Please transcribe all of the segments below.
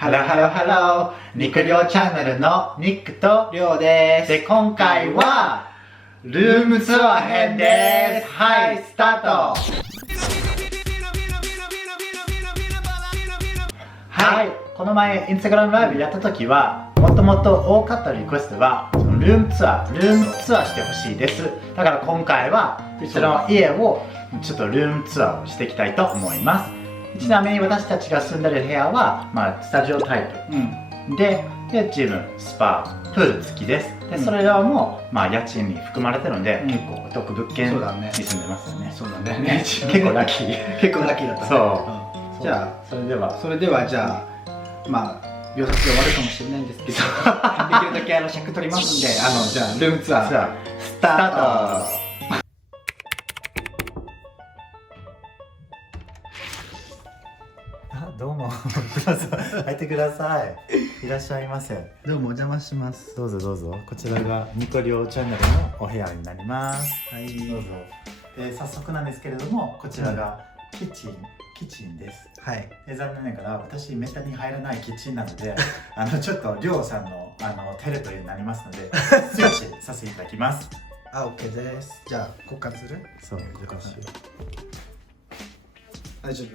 ハローハローハロー、肉量チャンネルのニックとりょうです。で、今回はルームツアー編です。はい、スタート。はい、この前インスタグラムライブやった時はもともと多かったリクエストはそのルームツアーしてほしいです。だから今回はうちの家をちょっとルームツアーをしていきたいと思います。ちなみに私たちが住んでる部屋は、スタジオタイプ、でジム、スパ、プール付きです。でそれらも、家賃に含まれてるので、結構お得物件に住んでますよね。そうだね。結構ラッキー。結構ラッキーだったね。そう。じゃあそれではじゃあ秒殺で終わるかもしれないんですけど、できるだけ尺取りますんで、じゃあルームツアースタート。どうも入ってください。いらっしゃいませ。どうもお邪魔します。どうぞどうぞ。こちらがニコリョウチャンネルのお部屋になります。はい、どうぞ。早速なんですけれども、こちらがキッチンです。はい。残念ながら私めったに入らないキッチンなので、ちょっとりょうさんのテレトリーになりますので、スイッチさせていただきます。OK です。じゃあここからする？そう、ここしよう。大丈夫？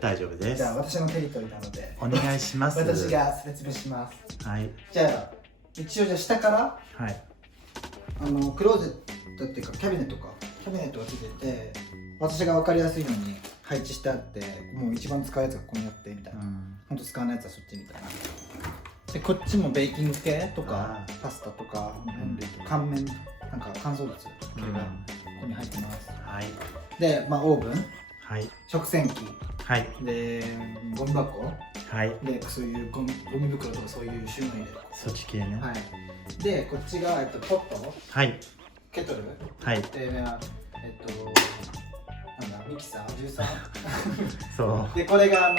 大丈夫です。じゃあ私のテリトリーなのでお願いします。私が説明します。はい。じゃあ一応じゃあ下からはい。クローゼットっていうかキャビネットがついてて、私が分かりやすいように配置してあって、もう一番使うやつがここにあってみたいな。本当使わないやつはそっちみたいな。でこっちもベーキング系とかパスタとか乾麺なんか乾燥物系がここに入ってます。はい。でオーブン。はい。食洗機。はい。でゴミ箱。はい。でそういうゴミ袋とかそういう収納入れ。そっち系ね。はい。でこっちがポット。はい。ケトル。はい。でなんだミキサージューサー。そう。でこれが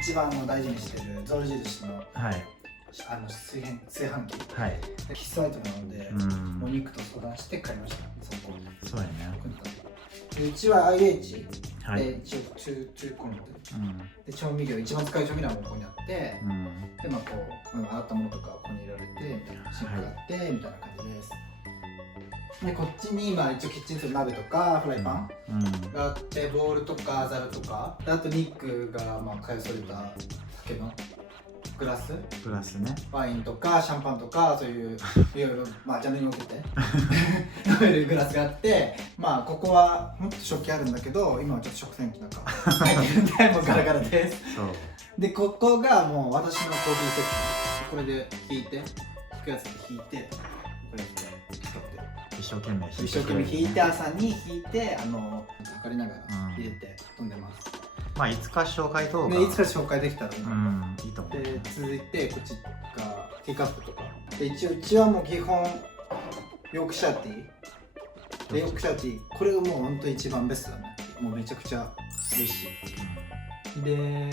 一番大事にしてる象印のはい炊飯器。はい。必須アイテムなので、お肉と相談して買いました。そうやね。でうちは IH はい。で一応中コンロで調味料一番使う調味料もここにあって、でこう洗ったものとかここに入れられてみたいなシンクがあってみたいな感じです。でこっちに一応キッチンする鍋とかフライパンがあって、ボウルとかザルとかで、あとニックが買いそれた酒のグラスね、ワインとかシャンパンとかそういういろいろジャンルに分けて飲めるグラスがあって、ここはもっと食器あるんだけど、今はちょっと食洗機なんか入ってるんでもうガラガラです。でここがもう私のコーヒーセット。これで引くやつで引いて、これで使って一生懸命引いて、朝に引いて測りながら入れて飛んでます。いつか紹介動画いつか紹介できたらいいと思う。で続いてこっちがティーカップとかで、一応うちはもう基本ヨークシャーティー、これがもう本当に一番ベストだね。もうめちゃくちゃ美味しい。で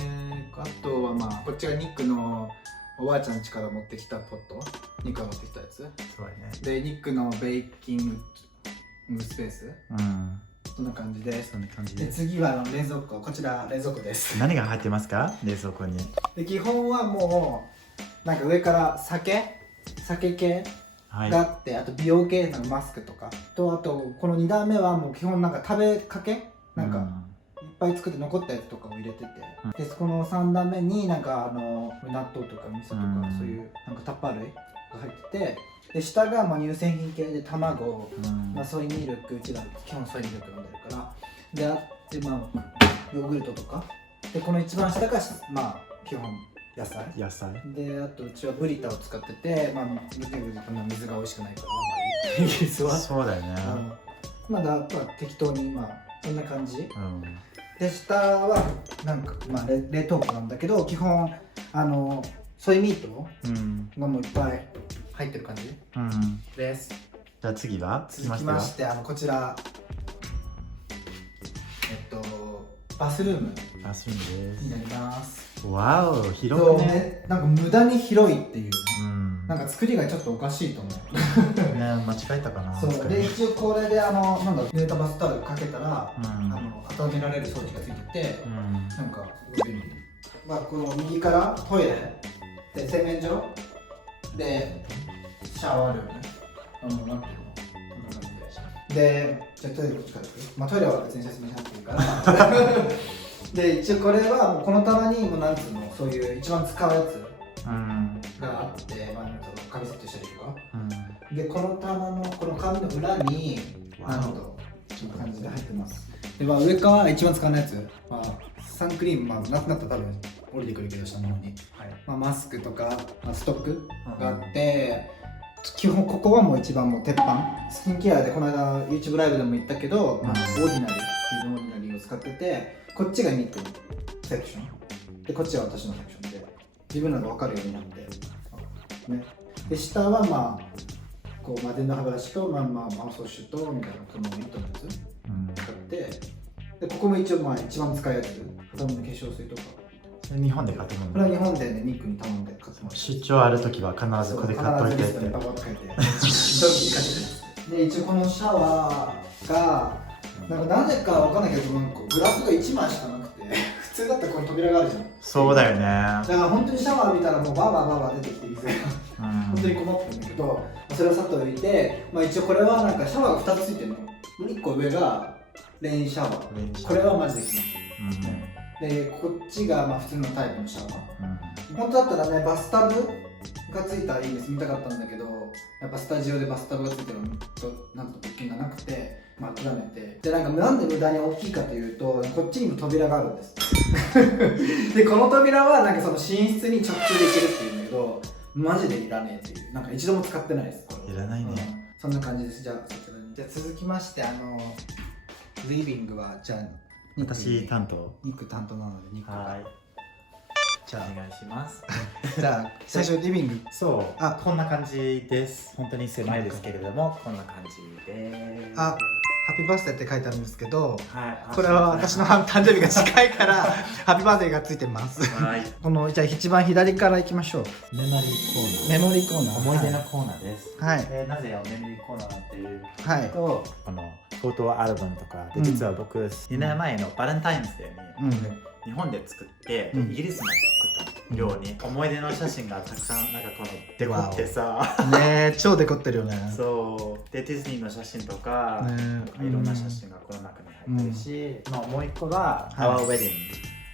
あとはこっちがニックのおばあちゃん家から持ってきたポット、ニックが持ってきたやつ。そうやね。でニックのベーキングスペース。そんな感じです。で次は冷蔵庫。こちら冷蔵庫です。何が入ってますか、冷蔵庫に。で基本はもう上から酒系があって、あと美容系マスクとかと、あとこの2段目はもう基本食べかけいっぱい作って残ったやつとかを入れてて、でこの3段目に納豆とか味噌とかそういうタッパー類が入ってて、で下が乳製品系で卵、ソイミルク、うちら基本ソイミルク飲んでるから、であってヨーグルトとかで、この一番下が基本野菜で、あとうちはブリタを使ってて、水が美味しくないからイギリスはそうだよね。適当にこんな感じ。で下は冷凍庫なんだけど、基本ソイミートがもういっぱい入ってる感じです。じゃあ次は続きましてこちらバスルームになります。わお、広いね。無駄に広いっていう、作りがちょっとおかしいと思うね。間違えたかな。そうで一応これで濡れたバスタオルかけたら温められる装置がついてて、すごい便利。この右からトイレで洗面所でシャワールームね。なんていうの、こんな感じで。じゃあトイレこっちから行く。まあトイレは別に説明しなくていいからで、一応これはもうこの棚にもうなんつうの、そういう一番使うやつがあって、まあ、紙セットしたりとか、で、この棚のこの紙の裏になるほど、こんな感じで入ってます。で、まあ、上から一番使わないやつ、まあ、サンクリーム、まあ、なくなったら多分降りてくるけどしたものに、まあ、マスクとか、まあ、ストックがあって、基本ここはもう一番もう鉄板。スキンケアでこの間 YouTube ライブでも言ったけど、まあ、オーディナリーっていうオーディナリーを使ってて、こっちがニックのセクションで、こっちは私のセクションで、自分らが分かるようになって、ね、で下はまあこう電動歯ブラシとマウスウォッシュとみたいなこの糸のやつ使って、でここも一応まあ一番使うやつ、頭の化粧水とか。日本で買ってもこれは日本でね、ニックに頼んで買ってます。出張あるときは必ずこれ買っといてって。ババッと書いてで、一応このシャワーがなぜかわかんないけど、なんかグラスが1枚しかなくて普通だったらこの扉があるじゃん。そうだよね。だから本当にシャワー浴びたらもうバーバー出てきて水が本当に困ってるんだけど、それをさっと置いて、まあ、一応これはなんかシャワーが2つついてるの。1個上がレインシャワー、これはマジで気持ちいい、でこっちがまあ普通のタイプのシャワー、本当だったらねバスタブがついたらいいです見たかったんだけど、やっぱスタジオでバスタブがついてるのなんと物件がなくて、まあ、諦めて、でなんで無駄に大きいかというと、こっちにも扉があるんですでこの扉はなんかその寝室に直通で行けるっていうんだけど、マジでいらねえっていう、なんか一度も使ってないです。いらないね、そんな感じです。じゃあそちらに。じゃあ続きましてリビングはじゃあ私担当、ニック担当なのでニック。はい。じゃあお願いします。じゃあ最初リビング。そう。こんな感じです。本当に狭いですけれども、こんな感じです。ハッピーバースデーって書いてあるんですけど、これは私の誕生日が近いからハッピーバースデーがついてます。このじゃあ一番左からいきましょう。メモリーコーナー。メモリーコーナー。思い出のコーナーです。はい。なぜメモリーコーナーっていうはいと、このフォトアルバムとかで、実は僕2年前のバレンタインズデーに日本で作ってイギリスまで送ったように、思い出の写真がたくさんなんかこのデコってさね、超デコってるよね。そうでディズニーの写真とかいろんな写真がこの中に入ってるし、もう一個は Our Wedding、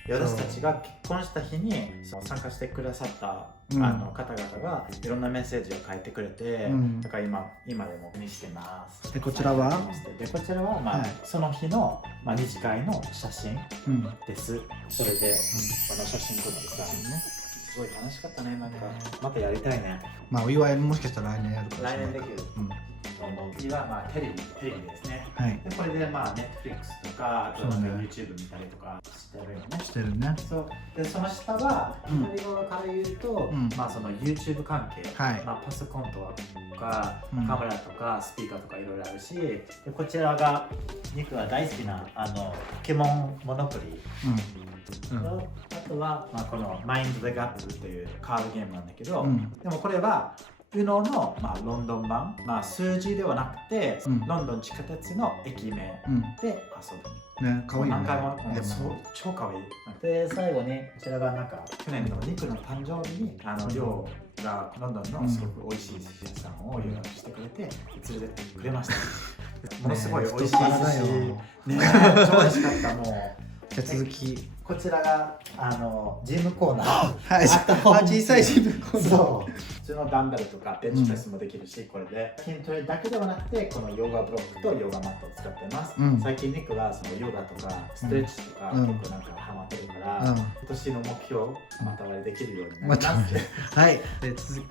私たちが結婚した日に参加してくださった方々がいろんなメッセージを書いてくれて、だから今でも見してます。でこちらはその日の二次会の写真です。それでこの写真撮ってさ、すごい楽しかったね。なんかまたやりたいね。まあお祝いもしかしたら来年やるかもしれない。来年できる。次はテレビですね。でこれでNetflix とかあとYouTube 見たりとかしてるよね。してるね。そうでその下は左側から言うと、その YouTube 関係、パソコンとかカメラとかスピーカーとかいろいろあるし、でこちらがニクが大好きなポケモンモノポリー。あとはこのマインド・ザ・ガップっていうカードゲームなんだけど、でもこれはUNO のロンドン版、数字ではなくて、ロンドン地下鉄の駅名で遊ぶ。ね、かわいいよね。超かわいい。で、最後に、こちらが去年のニクの誕生日に、リョウがロンドンのすごく美味しい寿司屋さんを予約してくれて、連れてってくれました。ものすごい美味しい寿司。ね、超美味しかった、もう。じゃあ続き。こちらがジムコーナー。はい、小さいジムコーナー。そう。普通のダンベルとかベンチプレスもできるし、これで筋トレだけではなくて、このヨガブロックとヨガマットを使ってます。最近ニクはヨガとかストレッチとか結構ハマってるから、今年の目標また割りできるようになります。はい。で続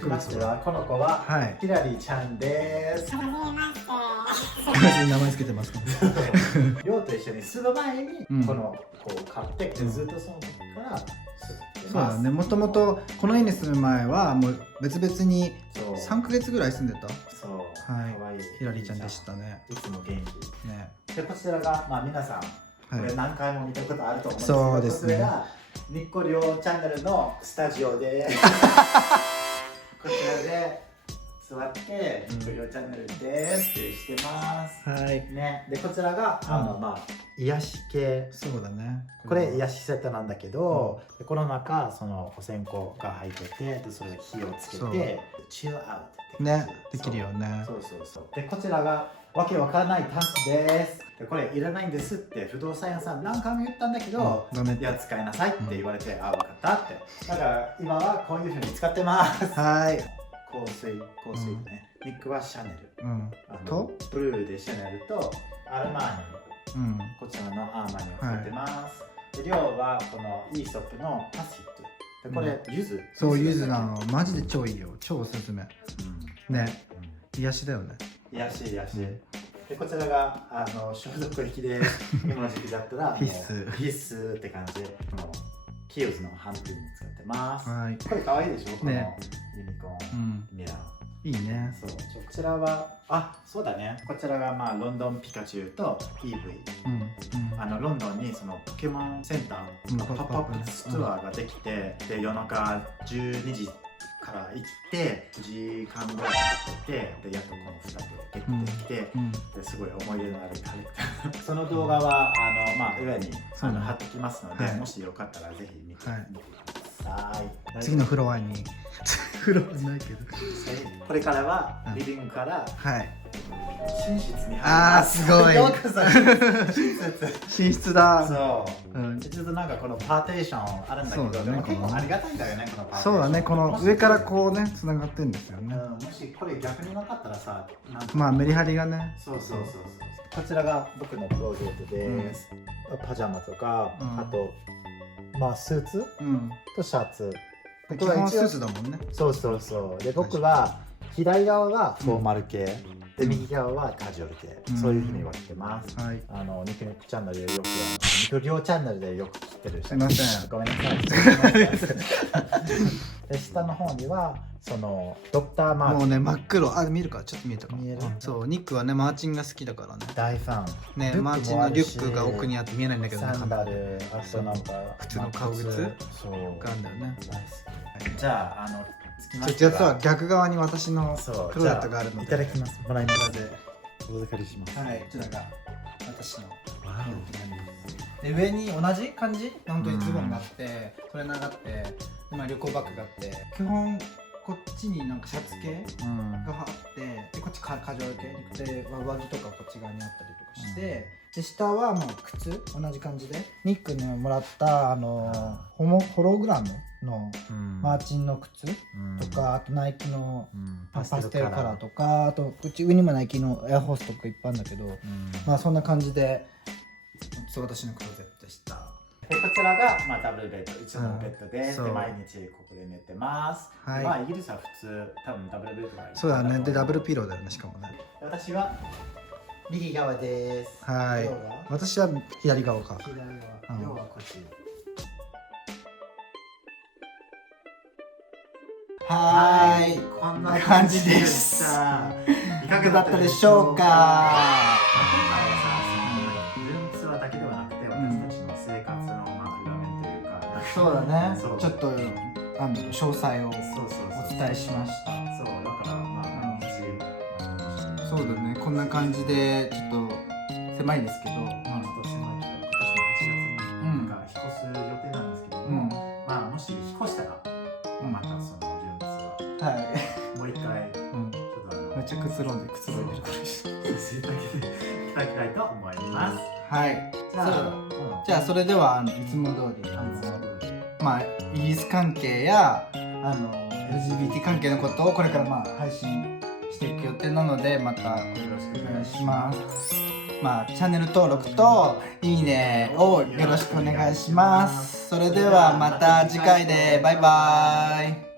きましてはこの子はヒラリーちゃんです。名前つけてます。りょうと一緒に住む前にこの子を買ってずっとその時からそうだね。もともとこの家に住む前はもう別々に3ヶ月ぐらい住んでた。そう。はい。ヒラリーちゃんでしたね。いつも元気。ね。でこちらが皆さんこれ何回も見たことあると思うんですけど、そうですね。これがニッコリョウチャンネルのスタジオでこちらで座ってニコリオチャンネルですってしてますはいね。でこちらが癒し系。そうだねこれ癒しセットなんだけど、でこの中そのお線香が入ってて、でそれで火をつけてチルアウトねできるよね。そうそうそう。でこちらがわけわからないタンスです。でこれいらないんですって不動産屋さん何回も言ったんだけど、ダメいや使いなさいって言われて、あ分かったって。だから今はこういうふうに使ってます。はい香水ね。ニックはシャネル。とブルーでシャネルとアルマーニ。こちらのアーマーニを使ってます。で量はこのイーソップのパシット。でこれ柚子。そう柚子なのマジで超いいよ。超おすすめ。ね癒しだよね。癒し。でこちらが消毒液で今の時期だったら必須って感じで、キーウズのハンドクリーム使ってます。これ可愛いでしょ、このユニコーンミラー。いいね。そう。こちらはそうだね。こちらがロンドンピカチュウと EV。ロンドンにそのポケモンセンターのポップアップストアができて、で夜中12時から行って9時間ぐらいかけて、でやっとこの2つをゲットできて、ですごい思い出のあるカレクター。その動画は上に貼ってきますので、もしよかったらぜひ見てください。次のフロアにフロアないけど、これからはリビングから寝室に入ります。すごい。よくさ寝室だ。そうちょっとなんかこのパーテーションあるんだけど、でも結構ありがたいんだよね、このパーテーション。そうだね、この上からこうねつながってんですよね。もしこれ逆になかったらさ、メリハリがね。そう。こちらが僕のクローゼットです。パジャマとか、あとスーツとシャツ。基本スーツだもんね。そう。で僕は左側はフォーマル系で右側はカジュアル系、そういうふうに分けてます。ニクニクチャンネルでよくニクリオチャンネルでよく切ってる人、すいません、ごめんなさい。で下の方にはそのドクターマーチン、もうね真っ黒、見るかちょっと見えたか見える。そうニックはねマーチンが好きだからね、大ファンね。マーチンのリュックが奥にあって見えないんだけどね、サンダル、あとなんか普通の革靴そうがあるんだよね。じゃあ実は逆側に私のクローゼットがあるのでいただきます。もらいますでお預かりします。はい、こちらが私ので上に同じ感じ本当にズボンがあってトレーナーがあって旅行バッグがあって、基本こっちになんかシャツ系があって、でこっちカジュアル系で上着とかこっち側にあったりとかして、で下は靴同じ感じでニックにもらったホログラムのマーチンの靴とか、あとナイキのパステルカラーとか、あとうち上にもナイキのエアホースとかいっぱいあるんだけど、そんな感じで私のクローゼットでした。でこちらがダブルベッド、一度のベッドです。で毎日ここで寝てます。イギリスは普通多分ダブルベッドがいい。そうだね。でダブルピローだよね、しかもね。私は右側です。はい。私は左側か。左側。要はこっち。はい、こんな感じでした。いかがだったでしょうか。今回はさ、ルームツアーだけではなくて、私たちの生活の裏面というか、そうだね。ちょっと詳細をお伝えしました。そうだから毎日そうだね。こんな感じでちょっと狭いですけど、今年の8月に引っ越す予定なんですけども、もし引っ越したらまたそのもう一回、ちょっとめっちゃくつろいでるから吸いかけていただきたいと思います。はい。じゃあそれではいつも通りイギリス関係やLGBT 関係のことをこれから配信していく予定なので、またよろしくお願いします。チャンネル登録といいねをよろしくお願いします。それではまた次回でバイバーイ。